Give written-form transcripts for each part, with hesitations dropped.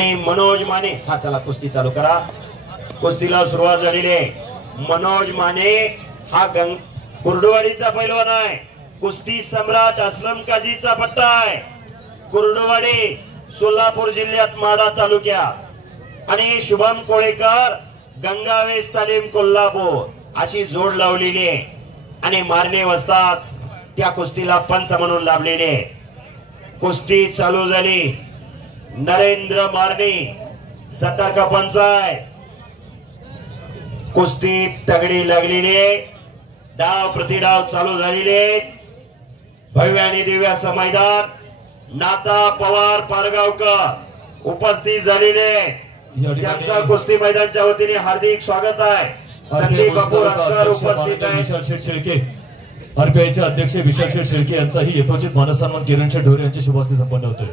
आणि मनोज माने हा चला कुस्ती चालू करा। कुस्तीला सुरुवात झालेली आहे। मनोज माने हा कुर्डुवाडीचा पैलवान आहे। कुस्ती सम्राट असलम काजीचा पट्टा आहे। कुर्डुवाडी सोलापूर जिल्ह्यात माढा तालुक्यात आणि शुभम कोळेकर गंगावेस तालीम कोल्हापूर अशी जोड लावलेली आहे आणि मारणे वस्तात त्या कुस्तीला पंच म्हणून लाभलेले। कुस्ती चालू झाली। नरेंद्र मारणे सतर्क पंच आहे। कुस्ती तगडी लागलेली आहे। डाव प्रतिडाव चालू झालेले। भव्य आणि दिव्य असं मैदान नाता पवार पारगावकर उपस्थित झालेले त्यांचा कुस्ती मैदानच्या वतीने हार्दिक स्वागत आहे। संदीप बापू राजकर उपस्थित आहे। विशाल शेठ शेळके आरपीआयचे अध्यक्ष विशाल शेठ शेळके यांचाही यथोचित मानसन्मान किरण शेठ ढोरे यांच्या शुभ हस्ते संपन्न होतोय।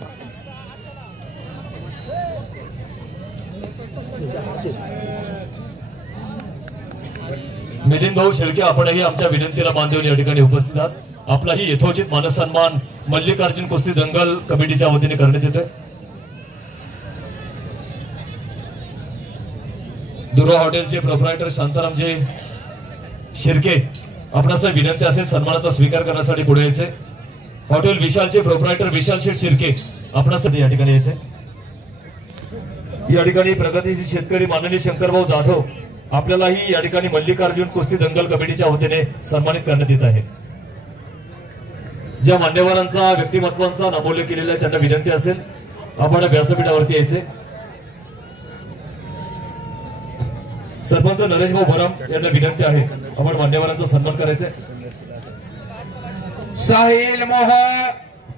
मिलिंद भाऊ शेळके आपणही आमच्या विनंतीला मान देऊन या ठिकाणी उपस्थित आहात। आपलाही यथोचित मानसन्मान मल्लिकार्जुन कुस्ती दंगल कमिटीच्या वतीने करण्यात येतोय। दुर्वा हॉटेलचे प्रोप्रायटर शांतारामजी शिर्के आपणास विनंती असेल सन्मानाचा स्वीकार करण्यासाठी पुढे यायचे। हॉटेल विशालचे प्रोप्रायटर विशाल शेठ शिर्के आपणास या ठिकाणी यायचे। या ठिकाणी प्रगतीशील शेतकरी माननीय शंकरभाऊ जाधव आपल्यालाही या ठिकाणी मल्लिकार्जुन कुस्ती दंगल कमिटीच्या वतीने सन्मानित करण्यात येत आहे। ज्या मान्यवरांचा व्यक्तिमत्वांचा नमूल्य केलेला आहे त्यांना विनंती असेल आपण व्यासपीठावरती यायचे। सरपंच नरेश भाऊ भरम यांना विनंती आहे आपण मान्यवरांचा सन्मान करायचा। साहिल मोह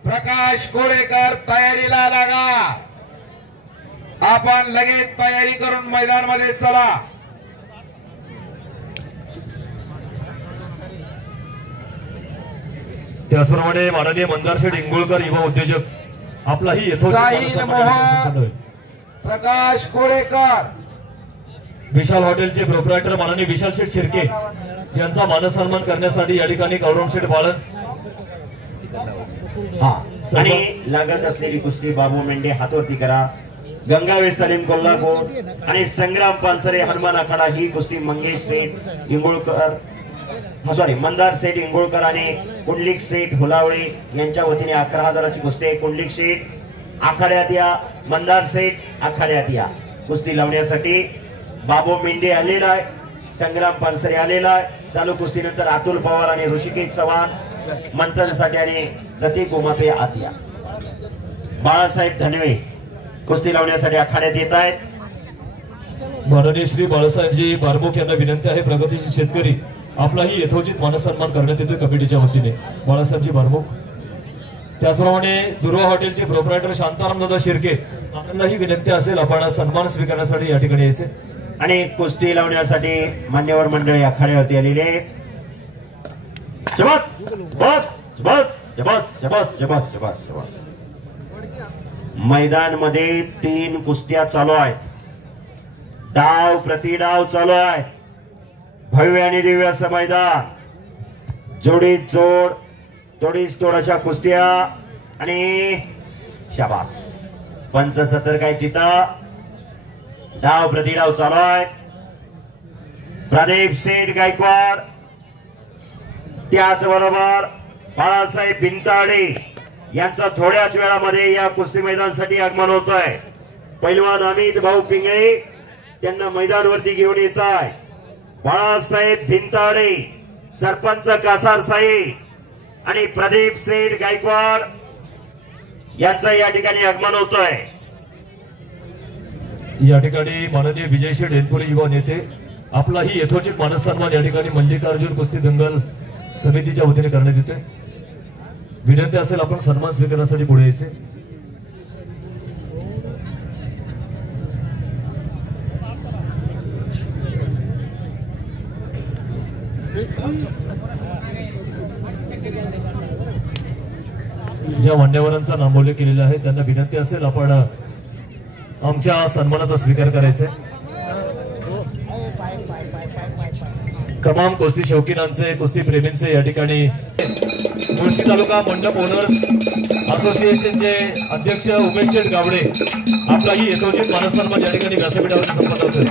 प्रकाश कोळेकर तयारीला लागा। आपण लगेच तयारी करून मैदान मध्ये चला। त्याचप्रमाणे माननीय मंदार शेठ इंगोळकर युवा उद्योजक आपलाही साहिल मोह प्रकाश कोळेकर विशाल हॉटेलचे प्रोप्रायटर माननीय विशाल शेठ शिर्के यांचा मानसन्मान करण्यासाठी या ठिकाणी गौरव शेठ बाळच आणि लागत असलेली कुस्ती बाबू मेंढे हातवरती करा। गंगावेस तालीम कोल्हापूर आणि संग्राम पानसरे हनुमान आखाडा ही कुस्ती मंगेश सेठ इंगोळकर मंदार सेठ इंगोळकर आणि कुंडलिक सेठ हुलावळे यांच्या वतीने 11,000ची कुस्ती। कुंडलिक सेठ आखाड्यात या, मंदार सेठ आखाड्यात या। कुस्ती लावण्यासाठी बाबू मेंढे आलेला आहे, संग्राम पानसरे आलेला आहे। चालू कुस्तीनंतर अतुल पवार आणि ऋषिकेश चव्हाण मंथनसाठी आणि प्रतीक गोमापे आत या। बाळासाहेब धनवे कुस्ती लावण्यासाठी आखाड्यात येत आहेत। माननीय श्री बाळासाहेबजी बारबोक यांना विनंती आहे प्रगतीशील शेतकरी आपलाही यथोचित मानसन्मान करण्यात येतोय कमिटीच्या वतीने। बाळासाहेबजी बारबोक त्याचप्रमाणे दुर्वा हॉटेलचे प्रोप्रायटर शांताराम दादा शिर्के आपल्यालाही विनंती असेल आपण सन्मान स्वीकारण्यासाठी या ठिकाणी यायचे आणि कुस्ती लावण्यासाठी मान्यवर मंडळी आखाड्यावरती आलेले। शबास शबास शबास शबास शबास शबास शबास शबास। मैदान मध्ये 3 कुस्त्या चालू आहेत। डाव प्रतिडाव चालू आहे। भव्य आणि दिव्य असं मैदान जोडीत जोड तोडीस तोड अशा कुस्त्या आणि शाबास पंच सतर्क आहे तिथं। डाव प्रतिडाव चालू आहे। प्रदीप सेठ गायकवाड त्याचबरोबर बाळासाहेब भिंताडे यांचा थोड्याच वेळामध्ये या कुस्ती मैदानासाठी आगमन होत आहे। पैलवान अमित भाऊ पिंगळे त्यांना मैदानावरती घेऊन येत आहे। बाळासाहेब भिंताडे सरपंच कासार साई आणि प्रदीप सेठ गायकवाड यांचा या ठिकाणी आगमन होत आहे। या ठिकाणी माननीय विजय शेठ एनपुरी युवा नेते आपलाही यथोचित मानसन्मान या ठिकाणी मल्लिकार्जुन कुस्ती दंगल समितीच्या वतीने करण्यात येतोय। विनंती असेल आपण सन्मान स्वीकारण्यासाठी पुढे यायचे। ज्या मान्यवरांचा नामोल्लेख केलेला आहे त्यांना विनंती असेल आपण आमच्या सन्मानाचा स्वीकार करायचा आहे। तमाम कुस्ती शौकीनांचे कुस्ती प्रेमींचे या ठिकाणी मुळशी तालुका मंडप ओनर्स असोसिएशनचे अध्यक्ष उमेश शेठ गावडे आपलाही यथोचित मानसन्मान या ठिकाणी व्यासपीठावरती संपन्न होतोय.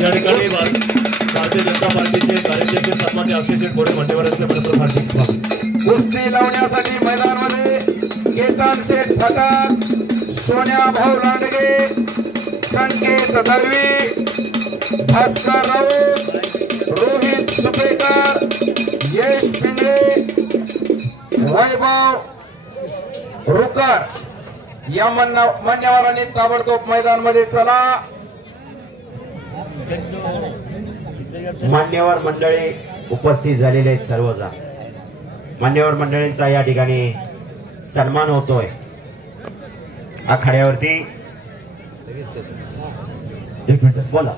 या ठिकाणी भारतीय जनता पार्टीचे कार्याध्यक्ष सन्मान्य अक्षय शेठ बोरे मान्यवरांचे मनपूर्वक हार्दिक स्वागत. कुस्ती लावण्यासाठी मैदानामध्ये केतन शेठ फटाक, सोन्या भाऊ लांडगे, संकेत दळवी, भास्कर राऊत, रोहित सुपेकर, यश पिंगळे, वैभव रुकर या मान्यवरांनी ताबडतोब मैदानामध्ये चला. मान्यवर मंडळी उपस्थित झालेले आहेत. सर्वजण मान्यवर मंडळींचा या ठिकाणी सन्मान होतोय. आखाड्यावरती एक मिनिट बोला.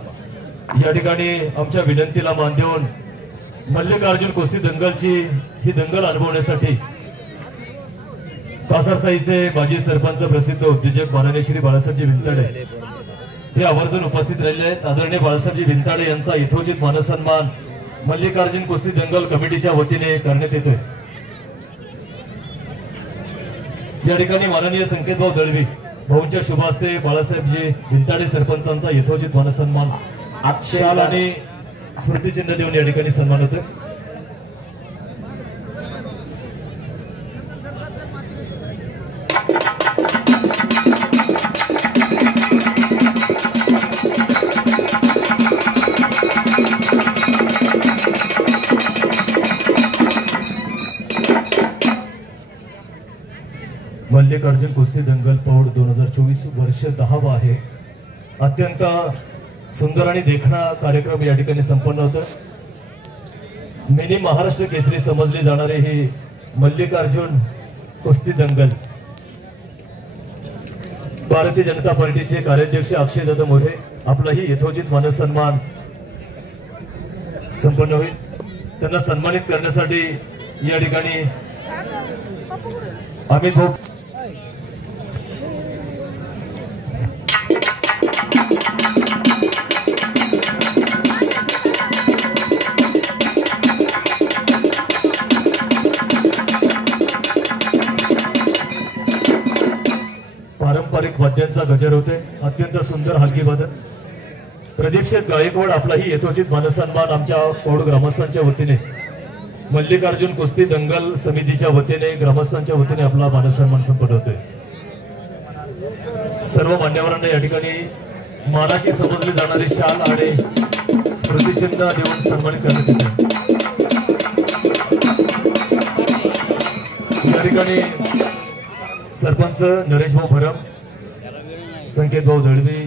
या ठिकाणी आमच्या विनंतीला मान देऊन मल्लिकार्जुन कुस्ती दंगलची ही दंगल अनुभवण्यासाठी कासारसाईचे माजी सरपंच प्रसिद्ध उद्योजक माननीय श्री बाळासाहेबजी विंताडे हे आवर्जून उपस्थित राहिले आहेत. आदरणीय बाळासाहेबजी विंताडे यांचा यथोचित मानसन्मान मल्लिकार्जुन कुस्ती दंगल कमिटीच्या वतीने करण्यात येतोय. या ठिकाणी माननीय संकेतभाऊ दळवी भाऊंच्या शुभ हस्ते बाळासाहेबजी विंताडे सरपंचांचा यथोचित मानसन्मान शाल आणि स्मृतिचिन्ह देऊन या ठिकाणी सन्मान होतोय. मल्लिकार्जुन कुस्ती दंगल पौड 2024 वर्ष 10वा आहे. अत्यंत सुंदर आणि देखणा कार्यक्रम या ठिकाणी संपन्न होतो. मिनी महाराष्ट्र केसरी समजली जाणारे ही मल्लिकार्जुन कुस्ती दंगल भारतीय जनता पार्टीचे कार्याध्यक्ष अक्षयदादा मोरे आपलाही यथोचित मानसन्मान संपन्न होईल. त्यांना सन्मानित करण्यासाठी या ठिकाणी अमित भाऊ पारंपरिक वाद्यांचा गजर होते. अत्यंत सुंदर हलगी वादन. प्रदीप शेठ गायकवाड आपलाही यथोचित मानसन्मान आमच्या पौड ग्रामस्थांच्या वतीने मल्लिकार्जुन कुस्ती दंगल समितीच्या वतीने ग्रामस्थांच्या वतीने आपला मानसन्मान संपन्न होतोय. सर्व मान्यवरांना या ठिकाणी मानाची समजली जाणारी शाल आणि स्मृतिचिन्ह देऊन सन्मानित करण्यात येते. या ठिकाणी सरपंच नरेश भाऊ भरम, संकेत भाऊ दळवी,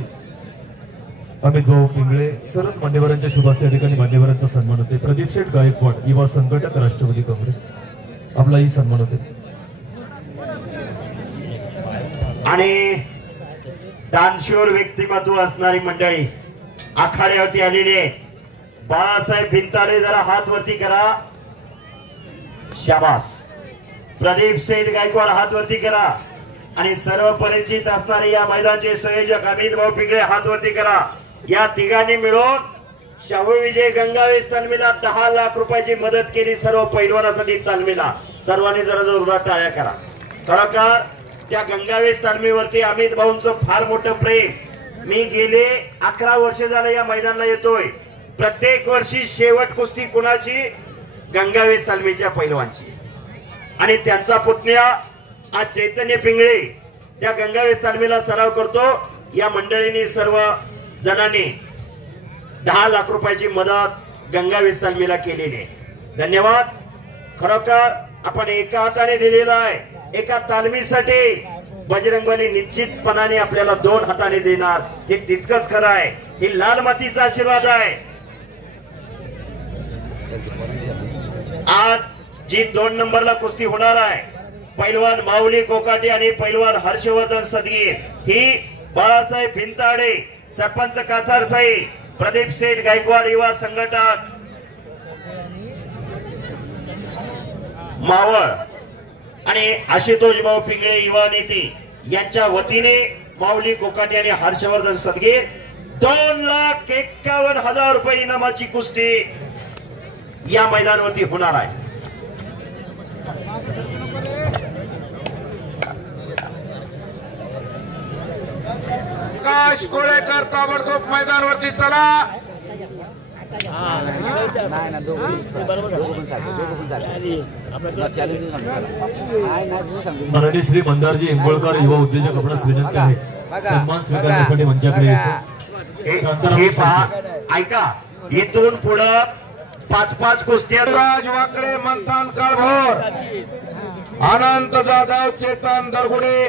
अमित भाऊ पिंगळे सर्वच मान्यवरांच्या शुभ हस्ते या ठिकाणी मान्यवरांचा सन्मान होते. प्रदीप शेठ गायकवाड युवा संघटक राष्ट्रवादी काँग्रेस आपलाही सन्मान होते. आणि दानशूर व्यक्तिमत्व असणारी मंडळी आखाड्यावरती आलेली आहे. बाळासाहेब भिंताडे जरा हात वरती करा. शाबास. प्रदीप शेठ गायकवाड हात वरती करा. आणि सर्व परिचित असणारे या मैदानाचे संयोजक अमित भाऊ पिंगळे हात वरती करा. या तिघांनी मिळून शाहू विजय गंगावेस तालमीला 10 लाख रुपयाची मदत केली. सर्व पैलवानासाठी तालमीला सर्वांनी जरा जोरदार टाळ्या करा. खरोखर त्या गंगावेस तालमीवरती अमित भाऊंचं फार मोठं प्रेम. मी गेले 11 वर्ष झालं या मैदानाला येतोय. प्रत्येक वर्षी शेवट कुस्ती कुणाची? गंगावेस तालमीच्या पैलवानची. आणि त्यांचा पुतण्या आज चैतन्य पिंगळे त्या गंगावेस तालमीला सराव करतो. या मंडळींनी सर्व जणांनी 10 लाख रुपयाची मदत गंगावेस तालमीला केलेली आहे. धन्यवाद. खरोखर आपण एका हाताने दिलेला आहे. एका तालमीसाठी बजरंगबली निश्चितपणाने आपल्याला 2 हाताने देणार. हे तितकंच खरं आहे. ही लाल मातीचा आशीर्वाद आहे. आज जी 2 नंबरला कुस्ती होणार आहे पैलवान माऊली कोकाटे आणि पैलवान हर्षवर्धन सदगीर ही बाळासाहेब भिंताडे सरपंच कासारसाई प्रदीप शेठ गायकवाड युवा संघटक मावळ आणि आशुतोष भाऊ पिंगळे युवा नेते यांच्या वतीने माऊली कोकाटे आणि हर्षवर्धन सदगीर 2,51,000 रुपये इनामाची कुस्ती या मैदानावरती होणार आहे. प्रकाश कोळेकर ताबडतोब मैदानावरती चला. माननीय श्री मंदारजी इंगोळकर युवा उद्योजक आपणास विनंती आहे सन्मान स्वीकारण्यासाठी मंचाकडे यायचं. ऐका इथून पुढं 5-5 कुस्त्या. राज वाकडे मंथन काळभोर अनंत जाधव चेतन दरगुडे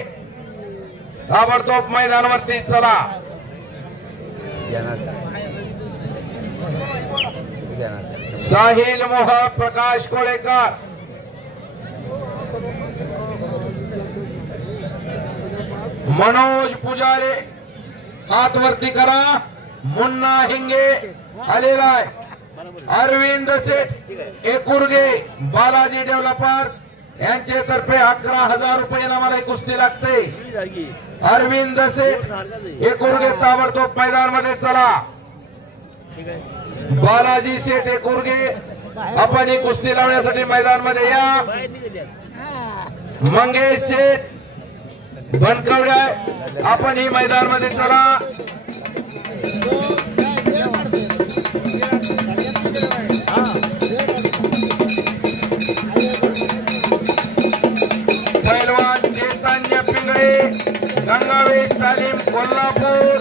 ताबडतोब मैदानावरती चला. साहिल मोह प्रकाश कोळेकर मनोज पुजारे हात वरती करा. मुन्ना हिंगे आलेला आहे. अरविंद सेठ एकुर्गे बालाजी डेव्हलपर्स यांचे तर्फे 11,000 रुपये आम्हाला कुस्ती लागते. अरविंद सेठ एकुर्गे ताबडतोब मैदान मध्ये चला. बालाजी शेठ एकुर्गे आपण ही कुस्ती लावण्यासाठी मैदान मध्ये या. मंगेश शेठ बनकवडे आपण ही मैदान मध्ये चला. पैलवान चैतन्य पिंगळे गंगावेश तालीम कोल्हापूर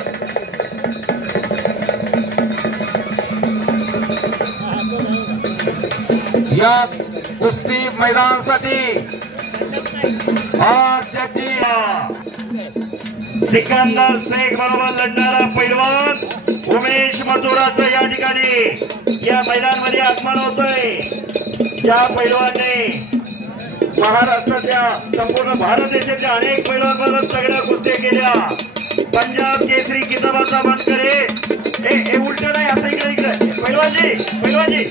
या कुस्ती मैदानासाठी आजची सिकंदर शेख बरोबर लढणारा पैलवान उमेश मथुराचं या ठिकाणी या मैदानामध्ये आगमन होतोय. ज्या पैलवानने महाराष्ट्राच्या संपूर्ण भारत देशाच्या अनेक पैलवानांबरोबर सगळ्या कुस्त्या केल्या. पंजाब केसरी किताबाचा बनकरे हे उलट नाही असं इकडे पैलवानजी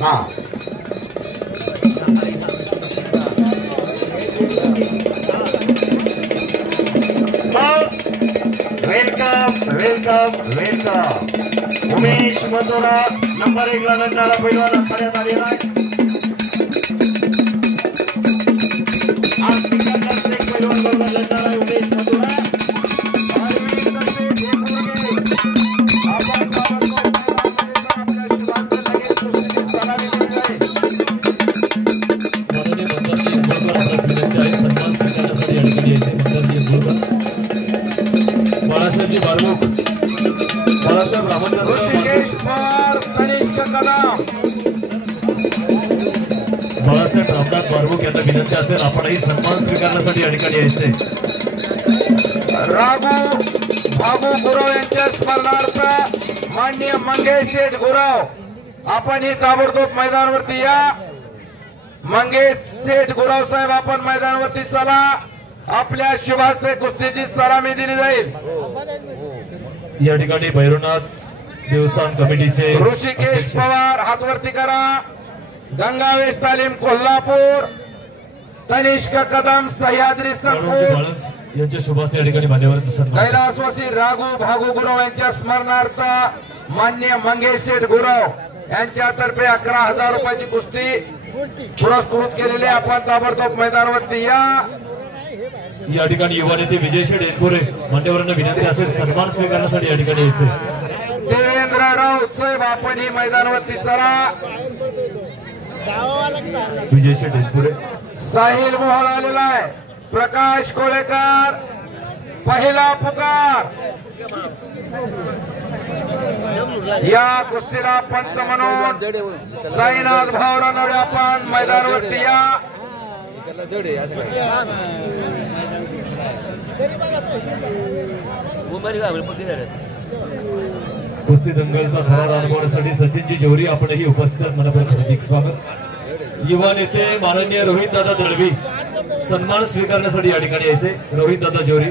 हा वेलकम उमेश मथुरा नंबर 1 ला लढणारा पैलवान आखाड्यात आलेला आहे. आज सिकंदर शेख पैलवान बरोबर लढणारा उमेश मथुरा. बाळासाहेबजी बारमुख ऋषिकेश पवार कनिष्क कदम बाळासाहेब रामनाथ बारमुख यांना विनंती असेल आपणही सन्मान स्वीकारण्यासाठी या ठिकाणी यायचे. राघू भागू गुरव यांच्या स्मरणार्थ माननीय मंगेश शेठ गुरव आपण ही ताबडतोब मैदानावरती या. मंगेश शेठ गुरव साहेब आपण मैदानावरती चला. आपल्या शुभास्ते कुस्तीची सलामी दिली जाईल. या ठिकाणी भैरवनाथ देवस्थान कमिटीचे ऋषिकेश पवार हातवरती करा. गंगावेश तालीम कोल्हापूर तनिष्क कदम सह्याद्री संकुल यांच्या शुभास्ते या ठिकाणी मान्यवरांचा सन्मान. कैलासवासी राघू भागू गुरव यांच्या स्मरणार्थ माननीय मंगेश शेठ गुरव यांच्यातर्फे 11,000 रुपयाची कुस्ती पुरस्कृत केलेली. आपण ताबडतोब मैदानावरती या ठिकाणी युवा नेते विजय शेठ एनपुरे मान्यवरांना विनंती असेल सन्मान स्वीकारण्यासाठी या ठिकाणी यायचे. देवेंद्र राऊत साहेब आपण ही मैदानावरती चला. विजय शेठ एनपुरे. साहिल मोहन आलेला आहे. प्रकाश कोळेकर पहिला पुकार. या कुस्तीला पंच म्हणून साईनाथ भावरा नळे आपण मैदानावरती या. कुस्ती दंगलचा थरार अनुभवण्यासाठी सचिनजी जोरी आपणही उपस्थित मनापूर्वक हार्दिक स्वागत. युवा नेते माननीय रोहित दादा दळवी सन्मान स्वीकारण्यासाठी या ठिकाणी यायचे. रोहित दादा जोरी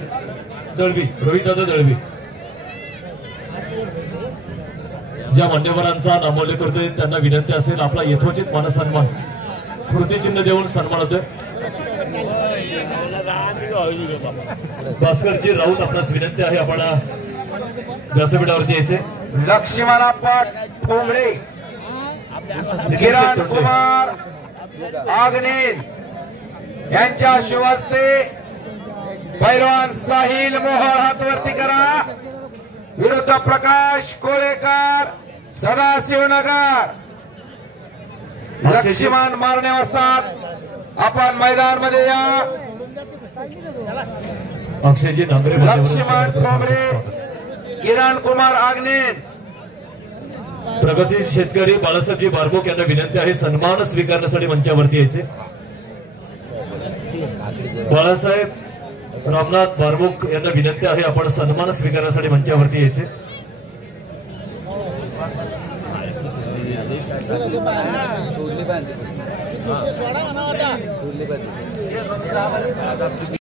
दळवी, रोहित दादा दळवी ज्या मान्यवरांचा नामोल्लेख करतोय त्यांना विनंती असेल आपला यथोचित मानसन्मान स्मृतिचिन्ह देऊन सन्मान होतोय. भास्करजी राऊत आपणास विनंती आहे आपण व्यासपीठावरती यायचे. लक्ष्मणप्पा ठोंबरे, किरण कुमार आग्नेल यांच्या शुभ हस्ते पैलवान साहिल मोहोळ हात वरती करा. विरुद्ध प्रकाश कोळेकर सदाशिवनगर. लक्ष्मण मारणे असतात आपण मैदान मध्ये या. अक्षयजी नांगरे लक्ष्मण ठोंबरे, किरण कुमार आग्नेल. प्रगती शेतकरी बाळासाहेबजी बारबोक यांना विनंती आहे सन्मान स्वीकारण्यासाठी मंचावरती यायचे. बाळासाहेब रामनाथ बारबोक यांना विनंती आहे आपण सन्मान स्वीकारण्यासाठी मंचावरती यायचे.